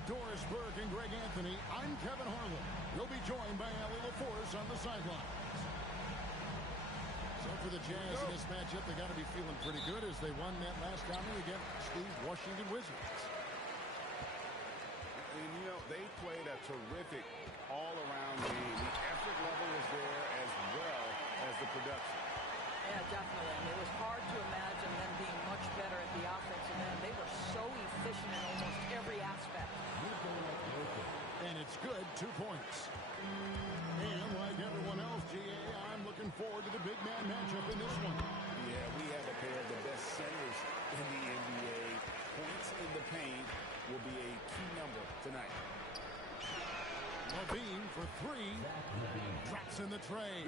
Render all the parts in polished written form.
With Doris Burke and Greg Anthony, I'm Kevin Harlan. You'll be joined by Allie LaForce on the sidelines. So for the Jazz in this matchup, they got to be feeling pretty good as they won that last outing against the Washington Wizards. And, you know, they played a terrific all-around game. The effort level was there as well as the production. Yeah, definitely. And it was hard to imagine them being much better at the offensive end. They were so efficient in almost every aspect. And it's good, 2 points. And like everyone else, GA, I'm looking forward to the big man matchup in this one. Yeah, we have a pair of the best centers in the NBA. Points in the paint will be a key number tonight. LaVine for 3. Drops in the tray.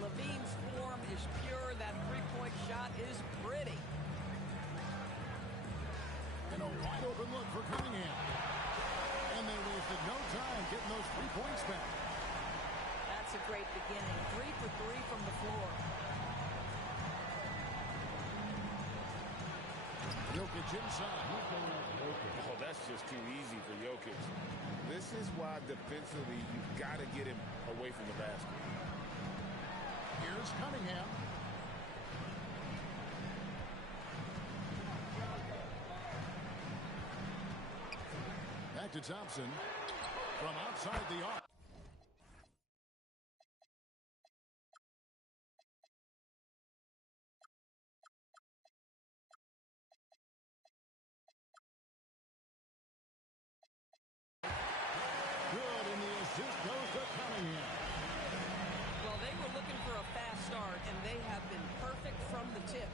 LaVine's form is pure. That three-point shot is pretty. And a wide open look for Cunningham. And they wasted no time getting those 3 points back. That's a great beginning. 3 for 3 from the floor. Jokic inside. Oh, that's just too easy for Jokic. This is why defensively you've got to get him away from the basket. Here's Cunningham. Back to Thompson from outside the arc. Good, and the assist goes to Cunningham. Well, they were looking for a fast start, and they have been perfect from the tip.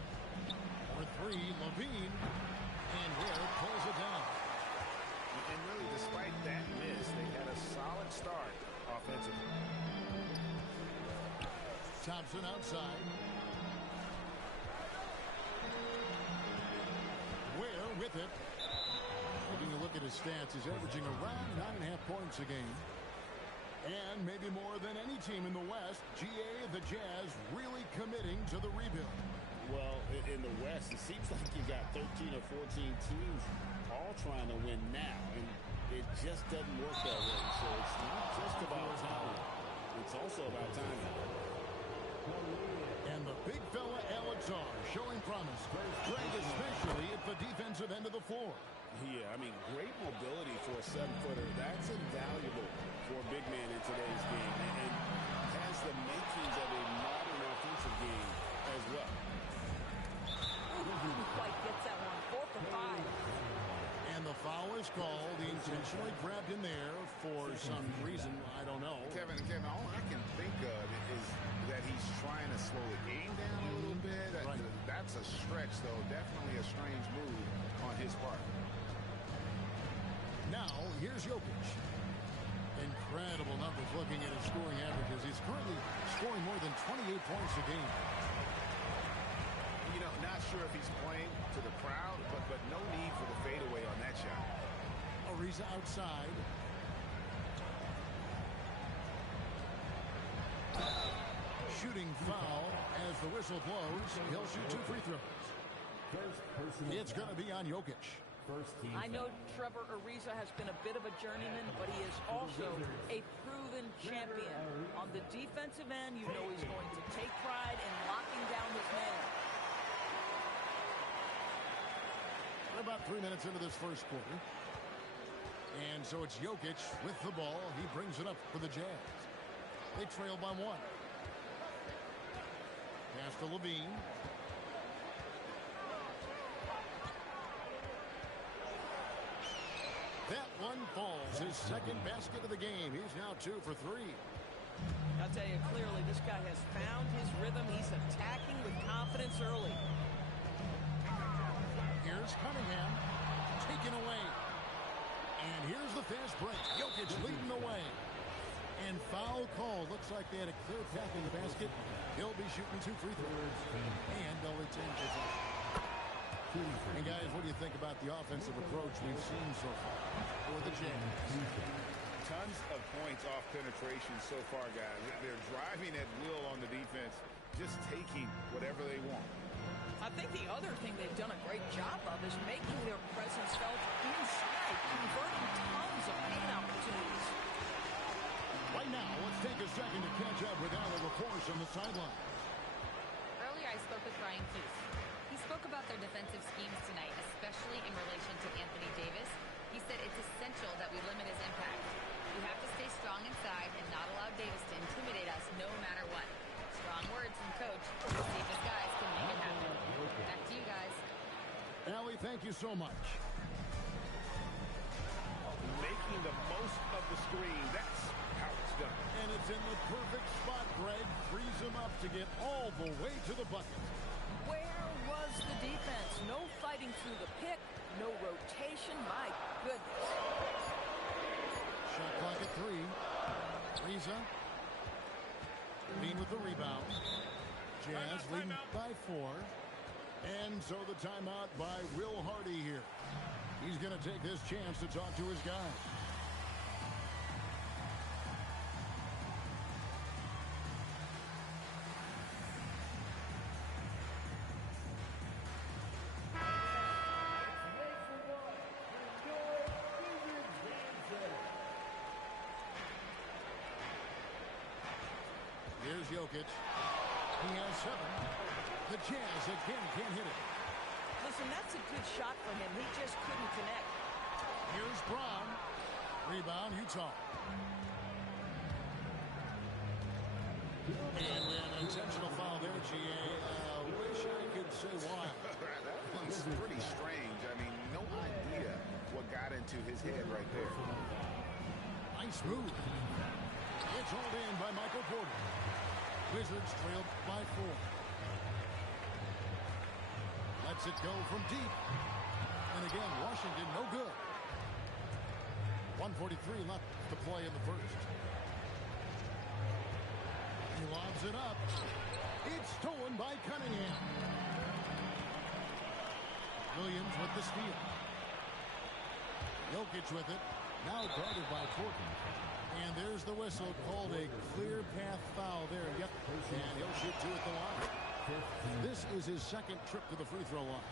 For 3, LaVine. And Ware pulls it down. And really, despite that miss, they had a solid start offensively. Thompson outside. Ware with it. Taking a look at his stats, he's averaging around 9.5 points a game. And maybe more than any team in the West, GA, the Jazz, really committing to the rebuild. Well, in the West, it seems like you got 13 or 14 teams all trying to win now, and it just doesn't work that way. So it's not just about talent. It's also about timing. And the big fella, Alex showing promise. Great, especially at the defensive end of the floor. Yeah, I mean, great mobility for a 7-footer. That's invaluable for a big man in today's game, and has the makings of a modern offensive game as well. Didn't quite get that one. 4 for 5. And the foul is called. He intentionally grabbed in there for some reason. I don't know. Kevin, all I can think of is that he's trying to slow the game down a little bit. Right. That's a stretch, though. Definitely a strange move on his part. Now, here's Jokic. Incredible numbers looking at his scoring averages. He's currently scoring more than 28 points a game. You know, not sure if he's playing to the crowd, but no need for the fadeaway on that shot. Ariza outside. Shooting foul as the whistle blows. He'll shoot 2 free throws. It's going to be on Jokic. I know Trevor Ariza has been a bit of a journeyman, but he is also a proven champion. On the defensive end, you know he's going to take pride in locking down his man. We're about 3 minutes into this first quarter. And so it's Jokic with the ball. He brings it up for the Jazz. They trail by 1. Pass to LaVine. That one falls. His second basket of the game. He's now 2 for 3. I'll tell you clearly, this guy has found his rhythm. He's attacking with confidence early. Here's Cunningham. Taken away. And here's the fast break. Jokic leading the way. And foul call. Looks like they had a clear path in the basket. He'll be shooting 2 free throws. And they'll retain possession. And guys, what do you think about the offensive approach we've seen so far for the Jazz? Tons of points off penetration so far, guys. They're driving at will on the defense, just taking whatever they want. I think the other thing they've done a great job of is making their presence felt inside, converting about their defensive schemes tonight, especially in relation to Anthony Davis. He said it's essential that we limit his impact. We have to stay strong inside and not allow Davis to intimidate us no matter what. Strong words from Coach. We'll see if his guys can make it happen. Back to you guys. Allie, thank you so much. Making the most of the screen. That's how it's done. And it's in the perfect spot, Greg. Frees him up to get all the way to the bucket. Where was the defense? No fighting through the pick, no rotation. My goodness. Shot clock at 3. Riza. Green with the rebound. Jazz leading by 4. And so the timeout by Will Hardy here. He's going to take this chance to talk to his guys. Here's Jokic. He has 7. The Jazz again can't hit it. Listen, that's a good shot for him. He just couldn't connect. Here's Brown. Rebound, Utah. And we have an intentional foul there, G.A. Wish I could say why. That one's pretty strange. I mean, no idea what got into his head right there. Nice move. It's hauled in by Michael Porter. Wizards trailed by 4. Lets it go from deep. And again, Washington no good. 1:43 left to play in the first. He lobs it up. It's stolen by Cunningham. Williams with the steal. Jokic with it. Now guarded by Porter. And there's the whistle called a clear path foul there. Yep. And he'll shoot 2 at the line. This is his second trip to the free throw line.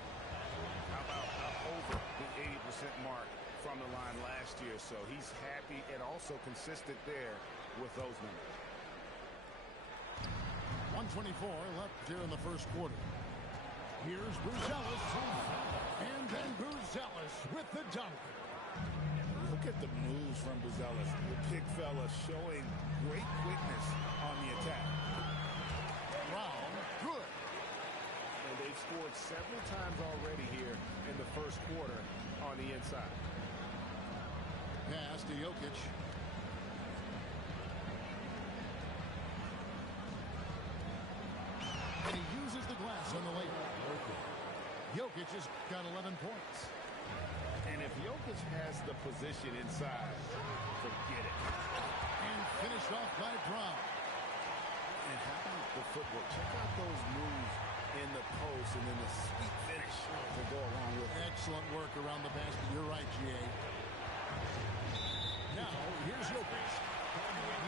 How about over the 80% mark from the line last year? So he's happy and also consistent there with those numbers. 1:24 left here in the first quarter. Here's Buzelis. And then Buzelis with the dunk. Look at the moves from Buzelis. The big fella showing great quickness on the attack. Brown, good. And they've scored several times already here in the first quarter on the inside. Pass to Jokic. And he uses the glass on the layup. Jokic has got 11 points. And if Jokic has the position inside, forget it. And finished off by Brown. And how about the footwork? Check out those moves in the post and then the sweet finish to go along with it. Excellent work around the basket. You're right, G.A. Now, here's Jokic.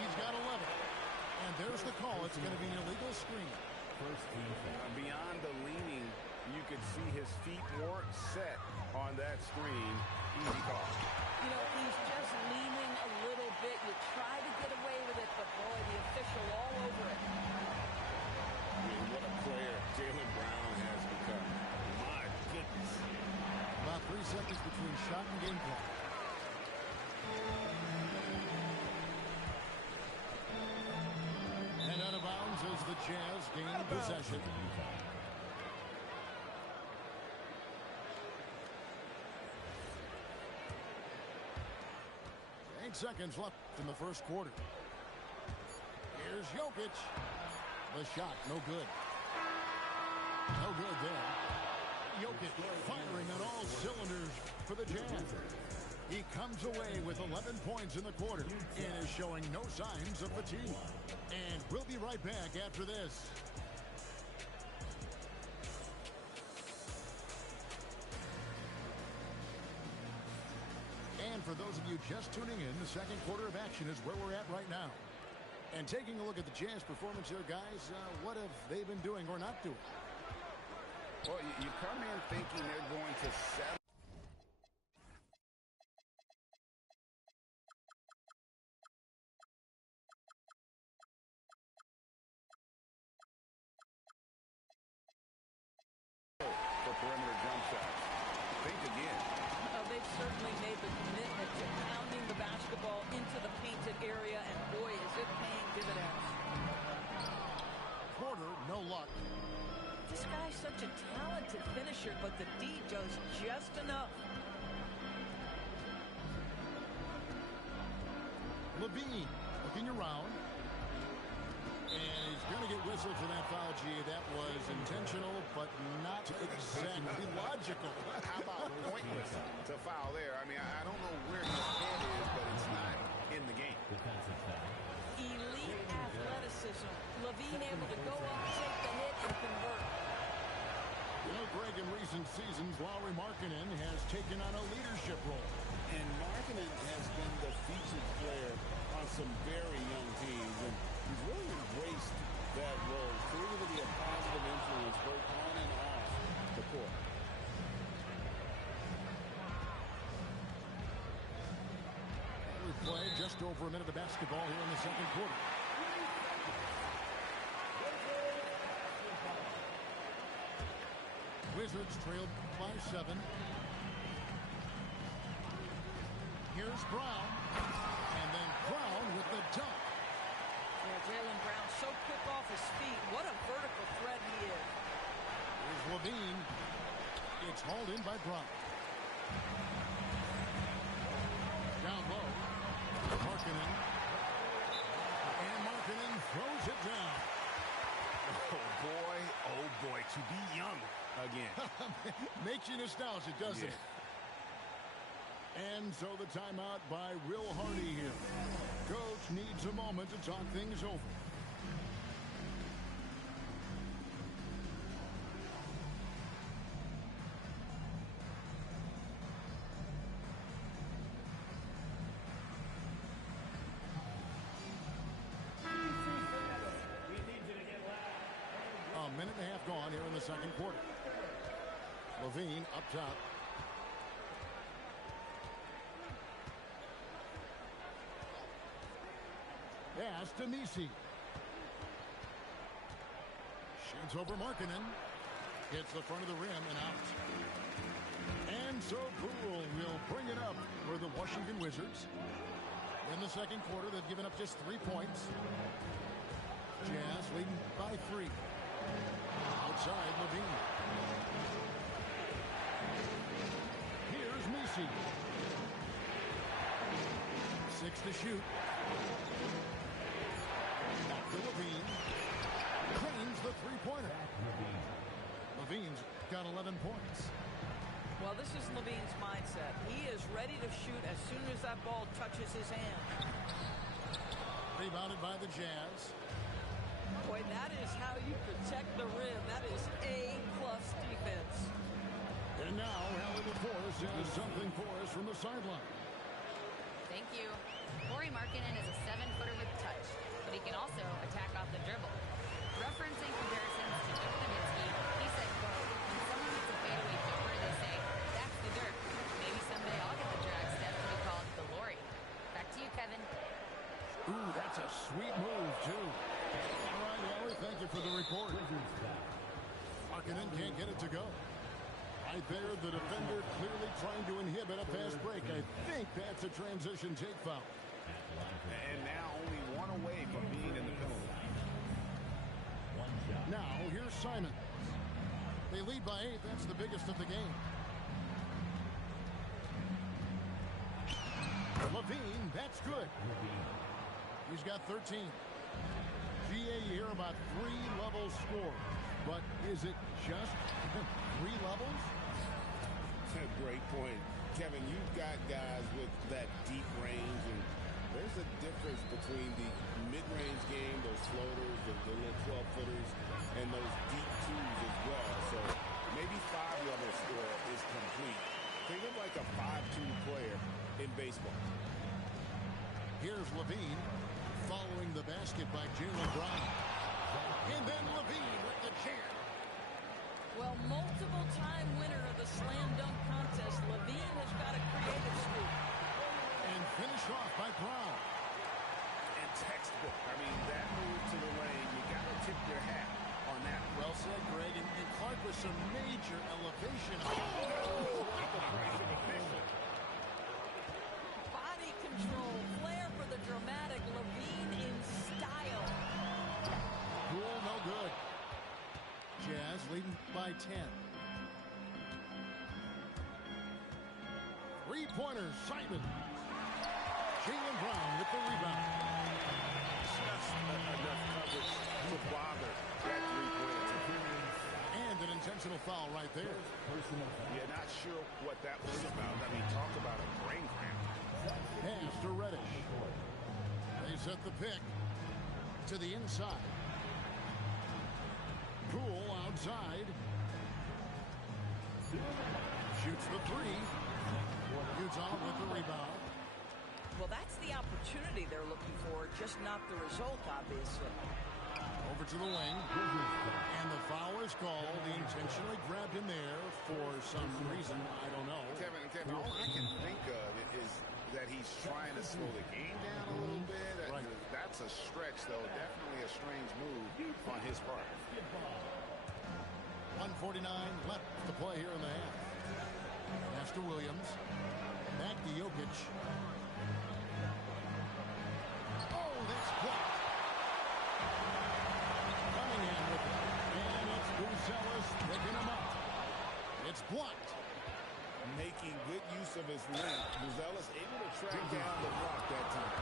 He's got 11. And there's the call. It's going to be an illegal screen. Beyond the leaning, you could see his feet weren't set on that screen. Easy call. You know, he's just leaning a little bit. You try to get away with it, but boy, the official all over it. I mean, what a player Jaylen Brown has become. My goodness. About 3 seconds between shot and game clock. And out of bounds as the Jazz gain possession. 8 seconds left in the first quarter. Here's Jokic. The shot, no good. No good there. Jokic firing on all cylinders for the Jazz. He comes away with 11 points in the quarter and is showing no signs of fatigue. And we'll be right back after this. And for those of you just tuning in, the second quarter of action is where we're at right now. And taking a look at the Jazz performance here, guys, what have they been doing or not doing? Well, you come in thinking they're going to settle. For perimeter guy's such a talented finisher, but the D does just enough. Levine looking around. And he's going to get whistled for that foul, G. That was intentional, but not exactly logical. How about pointless to foul there? I mean, I don't know where his head is, but it's not in the game. Elite athleticism. Levine able to go up, take the hit, and convert. You know, Greg, in recent seasons, Lauri Markkanen has taken on a leadership role. And Markkanen has been the featured player on some very young teams, and he's really embraced that role, proving to be a positive influence both on and off the court. We played just over a minute of basketball here in the second quarter. Wizards trailed by 7. Here's Brown, and then Brown with the dunk. Yeah, Jaylen Brown so quick off his feet. What a vertical threat he is. Here's Levine. It's hauled in by Brown. Down low. Markkanen. And Markkanen throws it down. Oh boy, to be young again. Makes you nostalgic, doesn't it? And so the timeout by Will Hardy here. Coach needs a moment to talk things over. A minute and a half gone here in the second quarter. Levine up top. Pass to Messi. Shoots over Markkanen. Hits the front of the rim and out. And so Poole will bring it up for the Washington Wizards. In the second quarter, they've given up just 3 points. Jazz leading by 3. Outside Levine. Here's Messi. 6 to shoot. Back to Levine. Drains the three-pointer. Levine's got 11 points. Well, this is Levine's mindset. He is ready to shoot as soon as that ball touches his hand. Rebounded by the Jazz. Boy, that is how you protect the rim. That is A-plus defense. And now, Hallie LaForce has something for us from the sideline. Thank you. Lauri Markkanen is a 7-footer with touch, but he can also attack off the dribble. Referencing comparisons to Dirk Nowitzki, he said, quote, when someone hits a fadeaway jumper, they say, that's the Dirk. Maybe someday I'll get the drag step to be called the Lauri. Back to you, Kevin. Ooh, that's a sweet move, too. All right, Hallie, thank you for the report. Markkanen can't get it to go. Right there, the defender clearly trying to inhibit a fast break. I think that's a transition take foul. And now only one away from being in the penalty. Now, here's Simon. They lead by 8. That's the biggest of the game. Levine, that's good. He's got 13. GA here about 3-level score. But is it just 3 levels? Great point. Kevin, you've got guys with that deep range, and there's a difference between the mid-range game, those floaters, the little 12-footers, and those deep twos as well. So maybe 5-level score is complete. Think of like a 5-2 player in baseball. Here's Levine following the basket by Jaylen Brown. And then Levine with the chair. Well, multiple-time winner of the slam dunk contest, Levine has got a creative scoop. And finished off by Brown. And textbook. I mean, that move to the lane, you got to tip your hat on that. Well said, Greg. And Clark with some major elevation. The price of admission. Body control, flair for the dramatic. Levine in style. Cool, no good. Jazz leading by by 10. Three-pointer, Simon. Jaylen Brown with the rebound. Just enough coverage to bother that three-pointer. And an intentional foul right there. Yeah, not sure what that was about. I mean, talk about a brain cramp. Pass to Reddish. They set the pick to the inside. Poole outside. Shoots the three. Utah with the rebound. Well, that's the opportunity they're looking for, just not the result, obviously. Over to the wing. And the foul is called. He intentionally grabbed him there for some reason. I don't know. Kevin, all I can think of is that he's trying to slow the game down a little bit. Right. That's a stretch, though. Definitely a strange move on his part. 1:49 left to play here in the half. Pass to Williams. Back to Jokic. Oh, that's blocked. Cunningham with it. And it's Buzelis picking him up. It's blocked. Making good use of his length. Buzelis able to track down the block that time.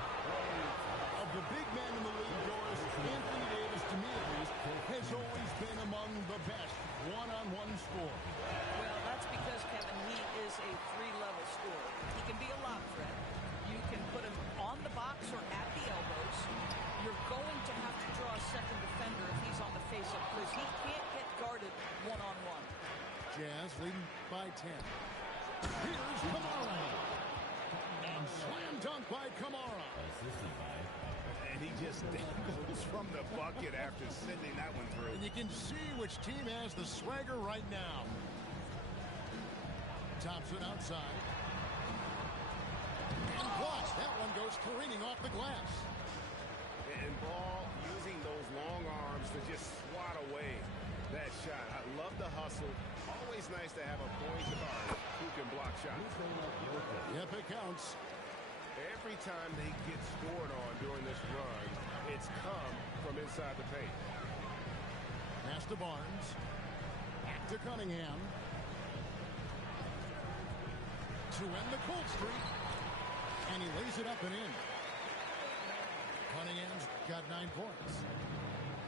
Of the big men in the league, Doris, Anthony Davis, to me at least, has always been among the best one-on-one scorers. Well, that's because, Kevin, he is a three-level scorer. He can be a lob threat. You can put him on the box or at the elbows. You're going to have to draw a second defender if he's on the face-up because he can't get guarded one-on-one. Jazz leading by 10. Here's Kamara. And slam dunk by Kamara. And he just goes from the bucket after sending that one through. And you can see which team has the swagger right now. Thompson outside. And blocked. That one goes careening off the glass. And Ball using those long arms to just swat away that shot. I love the hustle. Always nice to have a point guard who can block shots. Yep, it counts. Every time they get scored on during this run, it's come from inside the paint. Pass to Barnes. Back to Cunningham. To end the cold streak. And he lays it up and in. Cunningham's got 9 points.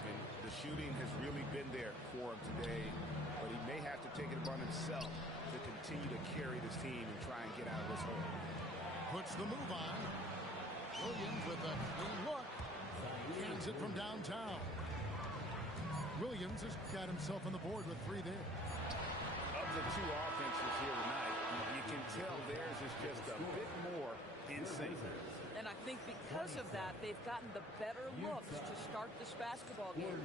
And the shooting has really been there for him today, but he may have to take it upon himself to continue to carry this team and try and get out of this hole. Puts the move on. Williams with a clean look. Hands it from downtown. Williams has got himself on the board with 3 there. Of the two offenses here tonight, you can tell theirs is just a bit more in sync. And I think because of that, they've gotten the better looks to start this basketball game.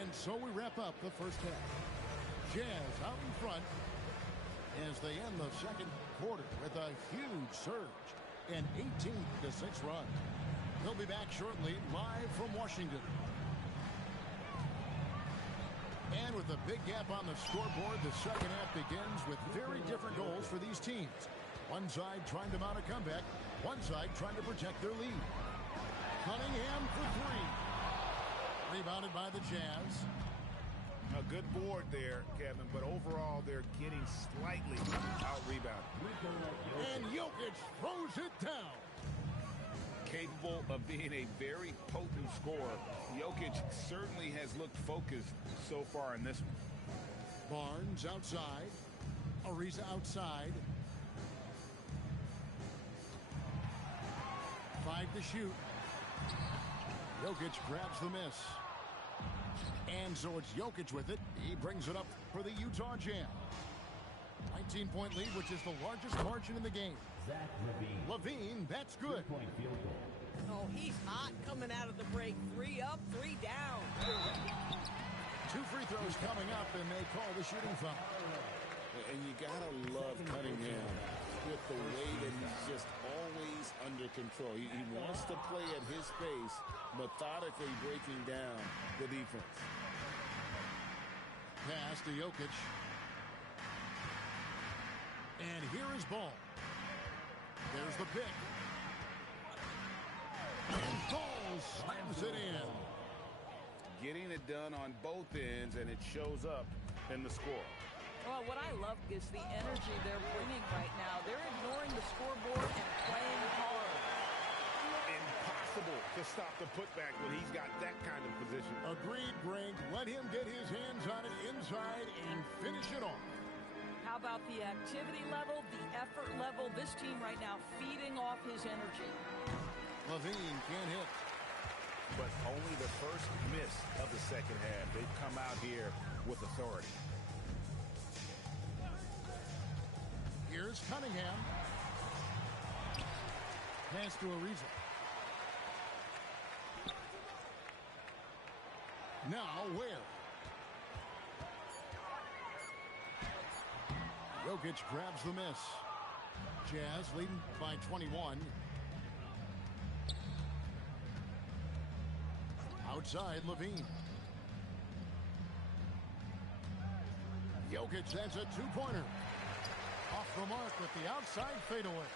And so we wrap up the first half. Jazz out in front as they end the second quarter with a huge surge, an 18-6 run. They'll be back shortly, live from Washington. And with a big gap on the scoreboard, the second half begins with very different goals for these teams. One side trying to mount a comeback, one side trying to protect their lead. Cunningham for 3. Rebounded by the Jazz. A good board there, Kevin, but overall they're getting slightly out-rebounded. And Jokic throws it down. Capable of being a very potent scorer, Jokic certainly has looked focused so far in this one. Barnes outside. Ariza outside. 5 to shoot. Jokic grabs the miss. And so it's Jokic with it. He brings it up for the Utah Jazz. 19-point lead, which is the largest margin in the game. Zach LaVine, that's good. Point field goal. Oh, he's hot coming out of the break. 3 up, 3 down. 2 free throws coming up, and they call the shooting foul. And you gotta love Cunningham with the way that he's just always under control. He wants to play at his pace, methodically breaking down the defense. Pass to Jokic. And here is Ball. There's the pick. And Ball slams it in. Getting it done on both ends, and it shows up in the score. Well, what I love is the energy they're bringing right now. They're ignoring the scoreboard and playing hard. Impossible to stop the putback when he's got that kind of position. Agreed, Brink. Let him get his hands on it inside and finish it off. How about the activity level, the effort level? This team right now feeding off his energy. Levine can't hit. But only the first miss of the second half. They've come out here with authority. Here's Cunningham. Pass to Ariza. Now Ware. Jokic grabs the miss. Jazz leading by 21. Outside Levine. Jokic sends a two-pointer. Off the mark with the outside fadeaway.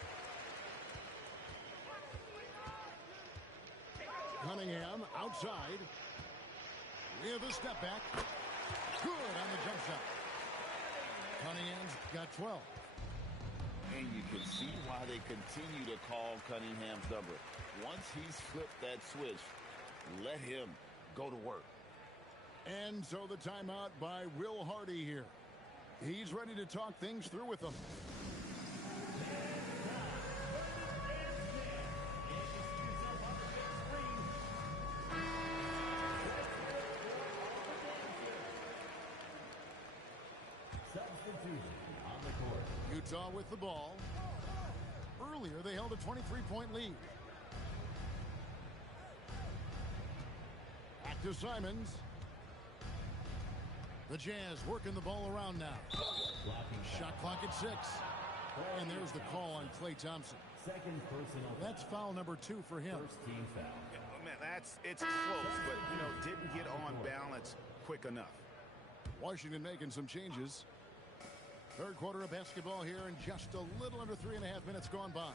Cunningham outside. With a step back. Good on the jump shot. Cunningham's got 12. And you can see why they continue to call Cunningham's number. Once he's flipped that switch, let him go to work. And so the timeout by Will Hardy here. He's ready to talk things through with them. Utah with the ball. Earlier, they held a 23-point lead. Back to Simons. The Jazz working the ball around now. Shot clock at 6. And there's the call on Klay Thompson. Second personal. That's foul number 2 for him. First team foul. Man, it's close, but, didn't get on balance quick enough. Washington making some changes. Third quarter of basketball here, and just a little under 3.5 minutes gone by.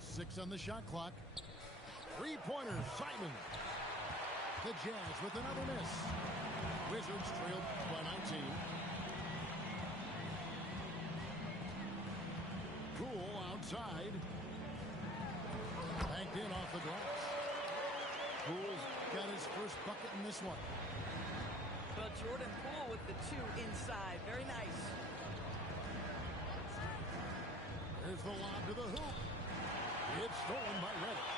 6 on the shot clock. Three-pointer, Simon. The Jazz with another miss. Wizards trailed by 19. Poole outside. Banked in off the glass. Poole's got his first bucket in this one. Well, Jordan Poole with the 2 inside. Very nice. There's the lob to the hoop. It's stolen by Redick.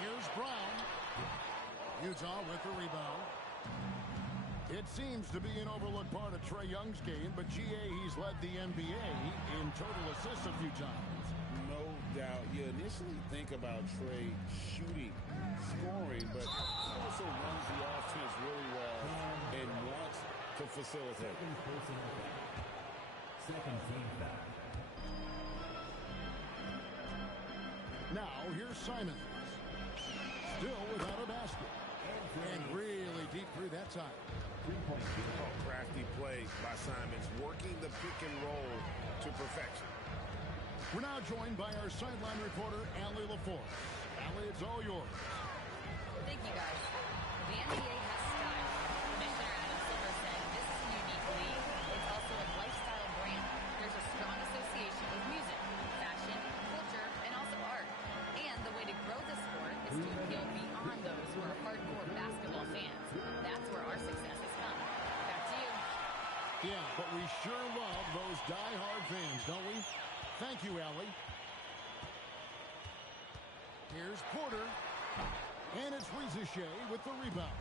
Here's Brown. Utah with the rebound. It seems to be an overlooked part of Trae Young's game, but GA, he's led the NBA in total assists a few times. No doubt. You initially think about Trae shooting, scoring, but he also runs the offense really well and wants to facilitate. Second personal foul. Second team foul. Now, here's Simons. Still without a basket. And really deep through that time. Crafty play by Simons, working the pick and roll to perfection. We're now joined by our sideline reporter, Allie LaForce. Allie, it's all yours. Thank you, guys. The NBA has style. Commissioner Adam Silver said this is a unique league. It's also a lifestyle brand. There's a strong association with music, fashion, culture, and also art. And the way to grow the sport is to appeal beyond those who are hardcore basketball fans. That's where our success has come. Back to you. Yeah, but we sure love those die-hard fans, don't we? Thank you, Allie. Here's Porter. And it's Rizier with the rebound.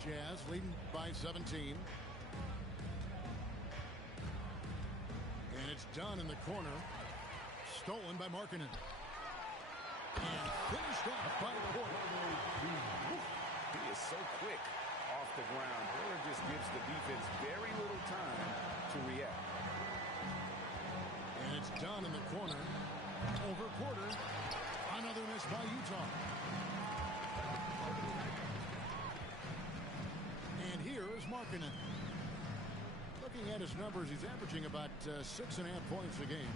Jazz leading by 17. And it's done in the corner. Stolen by Markkanen. And finished off by Porter. He is so quick off the ground. Porter just gives the defense very little time to react. And it's done in the corner. Over Porter. Another miss by Utah. And here is Markkanen. Looking at his numbers, he's averaging about 6.5 points a game.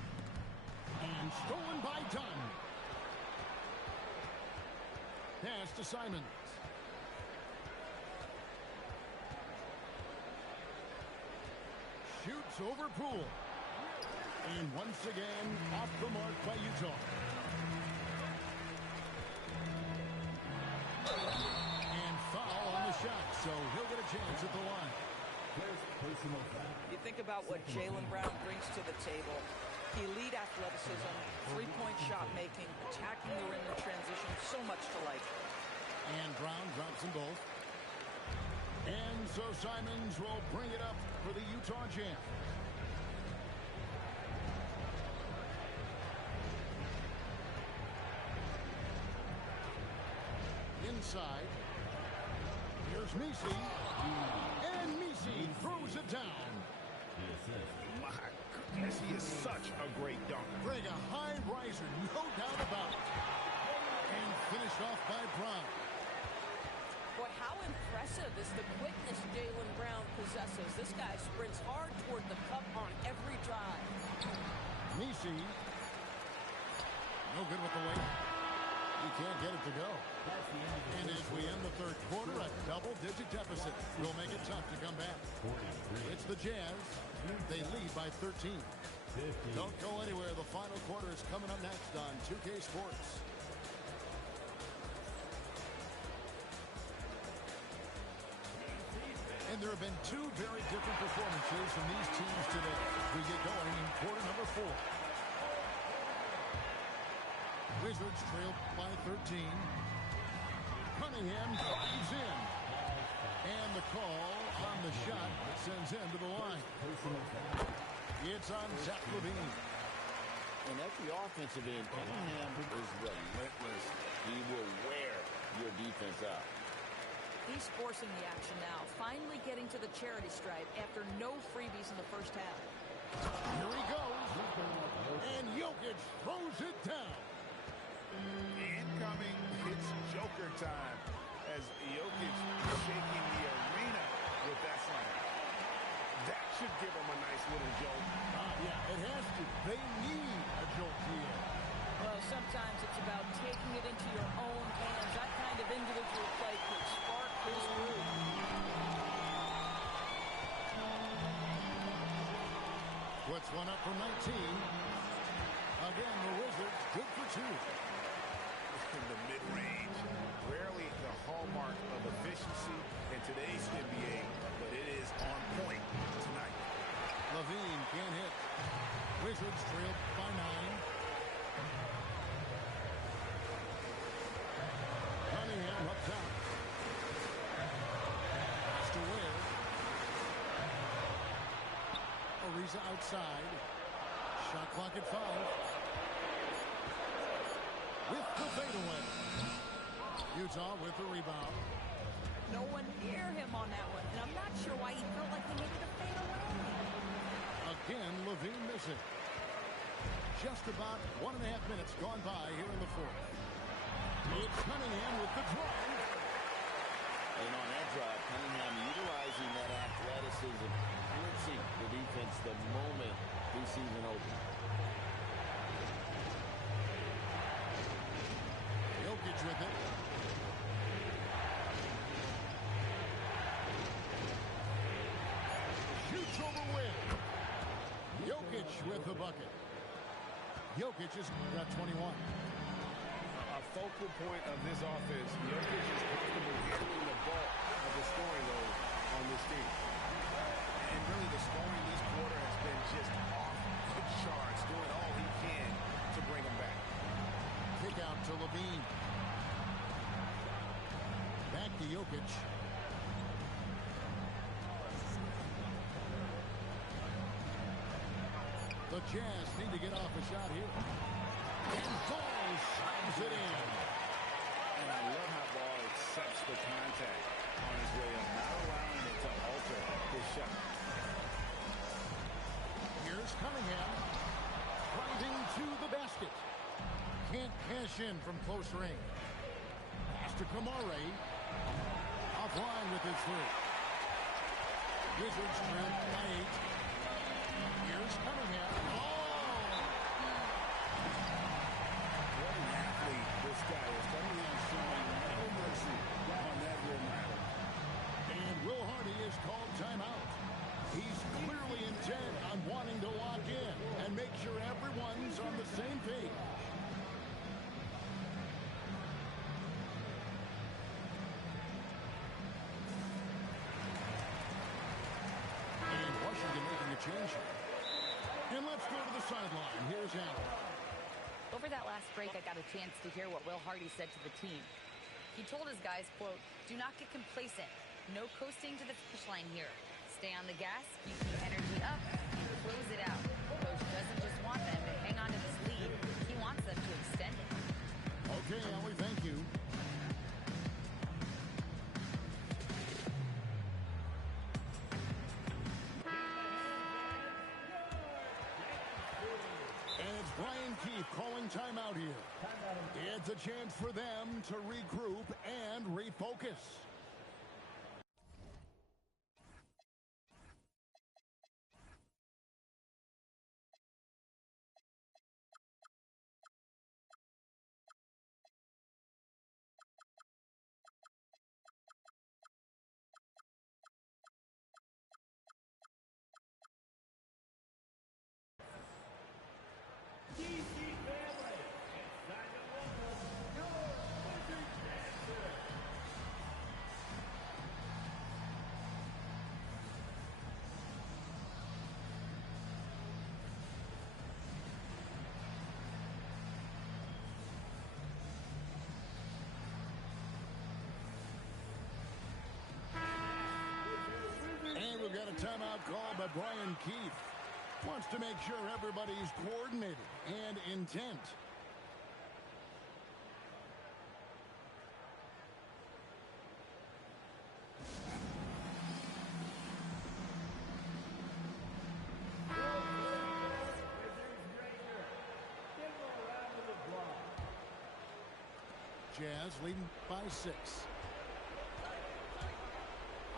And stolen by Dunn. Pass to Simons. shoots over Poole. And once again, off the mark by Utah. And foul on the shot, so he'll get a chance at the line. You think about what Jaylen Brown brings to the table. Elite athleticism, three-point shot making, attacking the rim in transition, so much to like. And Brown drops them both. And so Simons will bring it up for the Utah Jazz. Inside. Here's Messi. And Messi throws it down. My goodness, he is such a great dunker. Greg, a high riser, no doubt about it. And finished off by Brown. Boy, how impressive is the quickness Jaylen Brown possesses. This guy sprints hard toward the cup on every drive. Messi. No good with the weight. He can't get it to go. And as we end the third quarter, a double-digit deficit will make it tough to come back. It's the Jazz. They lead by 13. Don't go anywhere. The final quarter is coming up next on 2K Sports. And there have been two very different performances from these teams today. We get going in quarter number 4. Wizards trail by 13. Cunningham drives in. And the call on the shot that sends him to the line. It's on Zach LaVine. And at the offensive end, Cunningham is relentless. He will wear your defense out. He's forcing the action now, finally getting to the charity stripe after no freebies in the first half. Here he goes. And Jokic throws it down. Incoming, it's Joker time as Jokic shaking the arena with that slam. That should give him a nice little jolt. Yeah, it has to. They need a jolt here. Well, sometimes it's about taking it into your own hands. That kind of individual play could spark his groove. Puts one up from 19. Again, the Wizards good for 2. In the mid-range, rarely the hallmark of efficiency in today's NBA, but it is on point tonight. LaVine can't hit. Wizards trail by 9. Cunningham up top. Pass to Ware. Ariza outside. Shot clock at 5. With the fadeaway. Utah with the rebound. No one near him on that one, and I'm not sure why he felt like he needed a fadeaway. Again, LaVine missing. Just about 1.5 minutes gone by here in the fourth. It's Cunningham with the drive. And on that drive, Cunningham utilizing that athleticism, blitzing the defense the moment the season opened. Jokic with it. Shoots over Wynn. Jokic with the bucket. Jokic has got 21. A focal point of this offense, Jokic is comfortable handling the bulk of the scoring load on this team. And really the scoring this quarter has been just off the charts, doing all he can to bring them back. Kick out to LaVine. Back to Jokic. The Jazz need to get off a shot here. And Ball slams it in. And I love how Ball accepts the contact on his way up, not allowing it to alter his shot. Here's Cunningham. Driving to the basket. Can't cash in from close range. Pass to Kamare. Offline with his 3. Wizards trail by 8. Here's Cunningham. What an athlete this guy is. Cunningham showing no mercy on that rim rattle. And Will Hardy is called timeout. He's clearly in 10 go to the sideline. Here's Allen. Over that last break, I got a chance to hear what Will Hardy said to the team. He told his guys, quote, "Do not get complacent. No coasting to the finish line here. Stay on the gas, keep the energy up, and close it out." Coach doesn't just want them to hang on to this lead. He wants them to extend it. Okay, Ellie, thank you. And it's Brian Keefe calling timeout here. It's a chance for them to regroup and refocus. And we've got a timeout call by Brian Keefe. Wants to make sure everybody's coordinated and intent. Jazz leading by 6.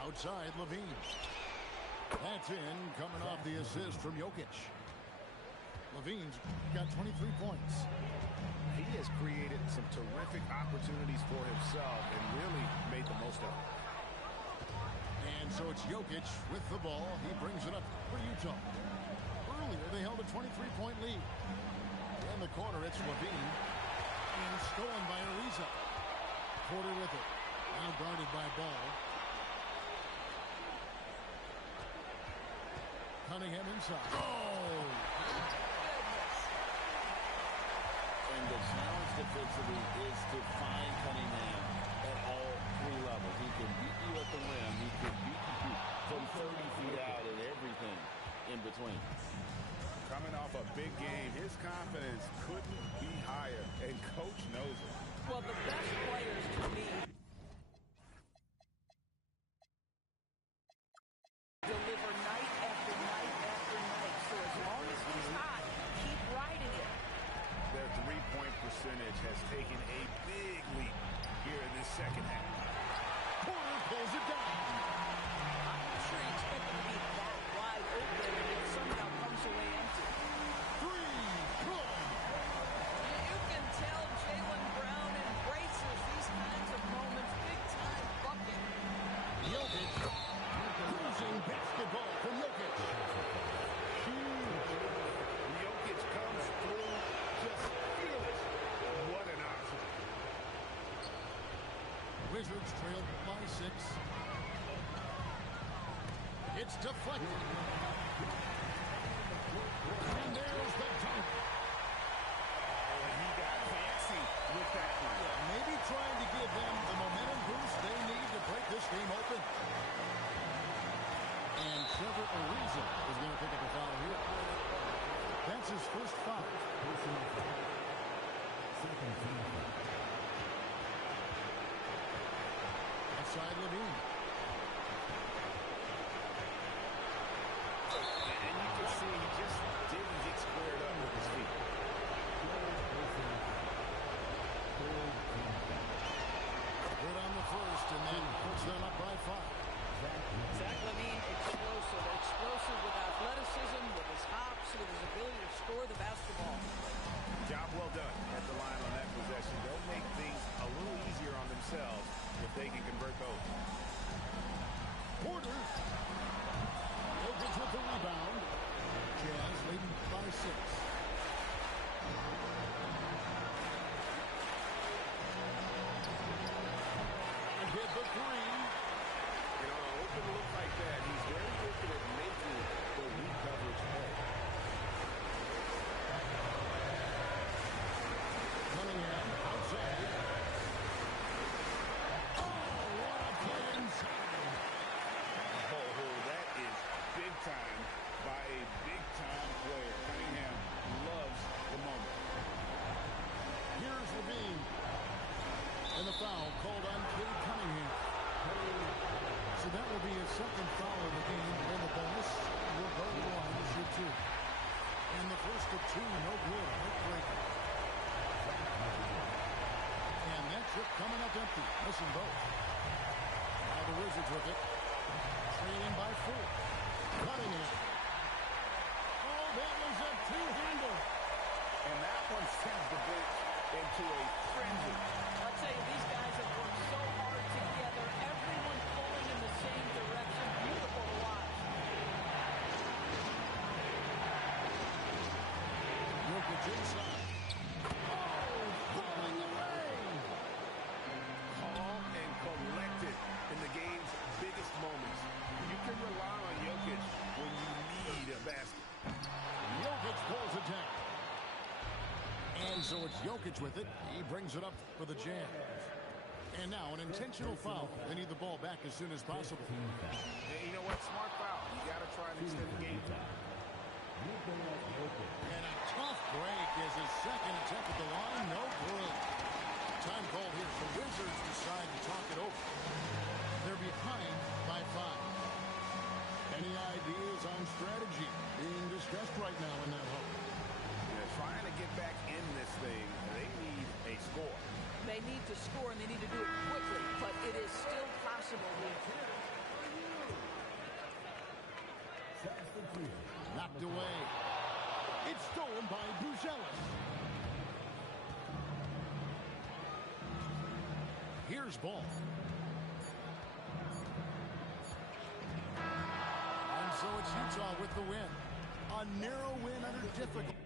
Outside, Levine. That's in, coming off the assist from Jokic. Levine's got 23 points. He has created some terrific opportunities for himself and really made the most of it. And so it's Jokic with the ball. He brings it up for Utah. Earlier, they held a 23-point lead. In the corner, it's Levine. And stolen by Ariza. Porter with it. Now guarded by Ball. Cunningham inside. Oh! And the challenge defensively is to find Cunningham at all 3 levels. He can beat you at the rim. He can beat you from 30 feet out and everything in between. Coming off a big game, his confidence couldn't be higher, and Coach knows it. Well, the best players to me deliver night after night after night. So as long as he's hot, keep riding it. Their three-point percentage has taken a big leap here in this second half. Porter pulls it down. I'm not sure he expected to be that wide open, and it somehow comes away empty. 3, good. You can tell Jaylen Brown embraces these kinds of moments, big-time bucket. Jokic. Cruising basketball from Jokic. Huge. Jokic comes through just fearless. What an option. Wizards trailed by 6. It's deflected. And there's the dunk. And he got fancy with that one. Maybe trying to give them the momentum boost they need to break this game open. And Trevor Ariza is going to pick up a foul here. That's his first foul. Second team foul. Outside Levine. And you can see he just didn't get squared up with his feet. Good on the first, and then puts them up by 5. Zach LaVine, explosive with athleticism, with his hops, with his ability to score the basketball. Job well done at the line on that possession. They'll make things a little easier on themselves if they can convert those. 2, no good. Hit breaker. And that trip coming up empty. Missing both. Now the Wizards with it. Trailing by 4. Cutting it. Oh, that was a two-hander. And that one sends the bench into a frenzy. I'll tell you, these guys have worked so hard together. Everyone pulling in the same direction. Beautiful to watch. Jokic inside. Oh, falling away. Calm and collected in the game's biggest moments. You can rely on Jokic when you need a basket. Jokic pulls it down. And so it's Jokic with it. He brings it up for the Jazz. And now an intentional foul. They need the ball back as soon as possible. And you know what? Smart foul. You got to try and extend the game. And a tough break is his second attempt at the line. No good. Time called here. The Wizards decide to talk it over. They're behind by 5. Any ideas on strategy being discussed right now in that hole? Yeah, trying to get back in this thing, they need a score. They need to score, and they need to do it quickly, but it is still possible here. Knocked away. It's stolen by Buzelis. Here's ball. And so it's Utah with the win. A narrow win under difficulty.